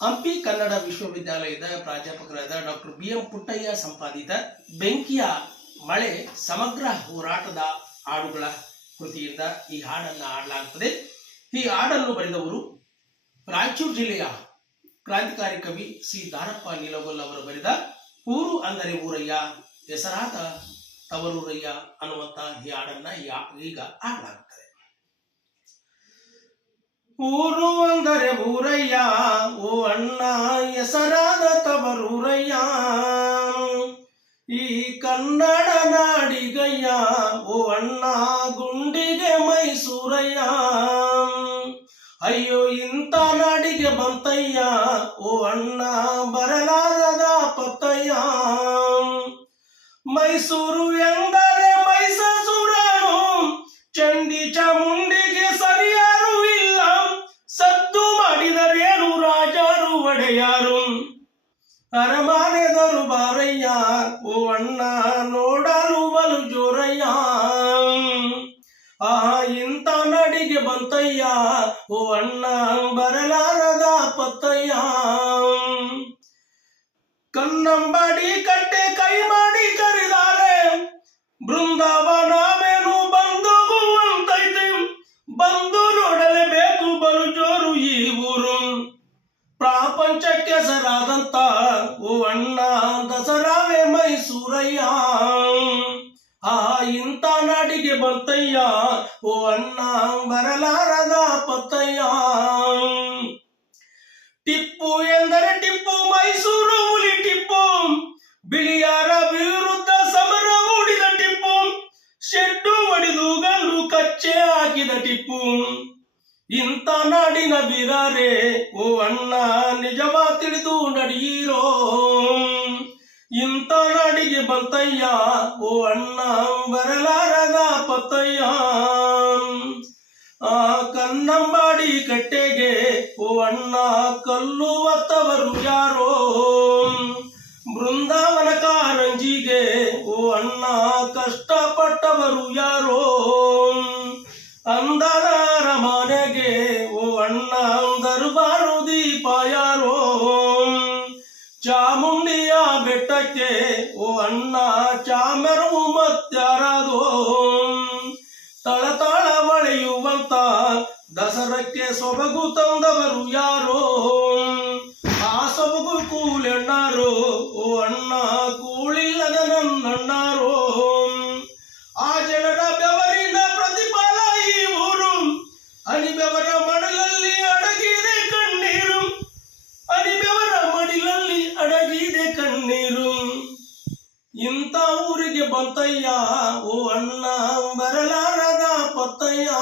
ಹಂಪಿ ಕನ್ನಡ ವಿಶ್ವವಿದ್ಯಾಲಯದ ಪ್ರಾಧ್ಯಾಪಕರಾದ doctor B M Puttaiah ಸಂಪಾದಿತ ಬೆಂಕಿಯ ಮಳೆ ಸಮಗ್ರ ಹೋರಾಟದ ಹಾಡುಗಳ ಕೃತಿಯಿಂದ ಈ ಹಾಡನ್ನು ಹಾಡಲಾಗುತ್ತದೆ ಈ ಹಾಡನ್ನು ಬರೆದವರು ರಾಯಚೂರು ಜಿಲ್ಲೆಯ ಕ್ರಾಂತಿಕಾರಿ ಕವಿ ಸಿ ದಾರಪ್ಪ ನೀಲಗೊಲ್ ಅವರು ಬರೆದ ಊರು ಅಂದರೆ ಊರಯ್ಯ, ಹೆಸರಾದ ತವರೂರಯ್ಯ ಅನ್ನುವಂತಹ ಈ ಹಾಡನ್ನ ಈಗ ಹಾಡಲಾಗುತ್ತದೆ ಊರು ಅಂದರೆ ಊರಯ್ಯ ಓ ಅಣ್ಣ ಹೆಸರಾದ ತವರೂರಯ್ಯ ಈ ಕನ್ನಡ ನಾಡಿಗಯ್ಯ ಓ ಅಣ್ಣ ಗುಂಡಿಗೆ ಮೈಸೂರಯ್ಯ ಅಯ್ಯೋ ಇಂಥ ನಾಡಿಗೆ ಬಂತಯ್ಯ ಓ ಅಣ್ಣ ಬರಲಾರದ ಪತ್ತಯ್ಯ ಮೈಸೂರು ರಾಜರು ಒಡೆಯಾರು ಅರಮಾನೆದರು ಬಾರಯ್ಯ ಓ ಅಣ್ಣ ನೋಡಲು ಬಲು ಜೋರಯ್ಯ ಆ ಇಂಥ ನಡಿಗೆ ಬಂತಯ್ಯ ಓ ಅಣ್ಣ ಬರಲಾರದ ಪತ್ತಯ್ಯ ಕನ್ನಂಬಡಿ ಕಟ್ಟೆ ಕೈ ಮಾಡಿ ಕರೆದಾರೆ ಬೃಂದಾವನವೇನು ಪ್ರಾಪಂಚಕ್ಕೆ ಹೆಸರಾದಂತ ಓ ಅಣ್ಣ ದಸರಾವೆ ಮೈಸೂರಯ್ಯ. ಆ ಇಂಥ ನಾಡಿಗೆ ಬಂತಯ್ಯ, ಓ ಅಣ್ಣ ಬರಲಾರದ ಪತ್ತಯ್ಯ. ಟಿಪ್ಪು ಎಂದರೆ ಟಿಪ್ಪು, ಮೈಸೂರು ಹುಲಿ ಟಿಪ್ಪು. ಬಿಳಿಯಾರ ವಿರುದ್ಧ ಸಮರ ಹೂಡಿದ ಟಿಪ್ಪು. ಶೆಡ್ಡು ಒಡೆದು ಗಲ್ಲು ಕಚ್ಚೆ ಹಾಕಿದ ಟಿಪ್ಪು. ಇಂಥ ನಾಡಿನ ಬಿರಾರೆ ಓ ಅಣ್ಣ, ನಿಜವ ತಿಳಿದು ನಡೆಯಿರೋ. ಇಂಥ ನಾಡಿಗೆ ಬಂತಯ್ಯ, ಓ ಅಣ್ಣ, ಬರಲಾರದ ಪತ್ತಯ್ಯ. ಆ ಕನ್ನಂಬಾಡಿ ಕಟ್ಟೆಗೆ, ಓ ಅಣ್ಣ ಕಲ್ಲು ಒತ್ತವರು ಯಾರೋ. ಯಾರೋ ಚಾಮುಂಡಿಯ ಬೆಟ್ಟಕ್ಕೆ ಓ ಅಣ್ಣ, ಚಾಮೆರವು ಮತ್ತಾರದೋ ತಳತಾಳ ಬಳೆಯುವಂತ ದಸರಕ್ಕೆ ಸೊಬಗು ತಂದವರು ಯಾರೋ? ಆ ಸೊಬಗು ಕೂಲೆಣ್ಣಾರೋ. பத்தையா ஓ அண்ணா வரலாறதா பத்தையா?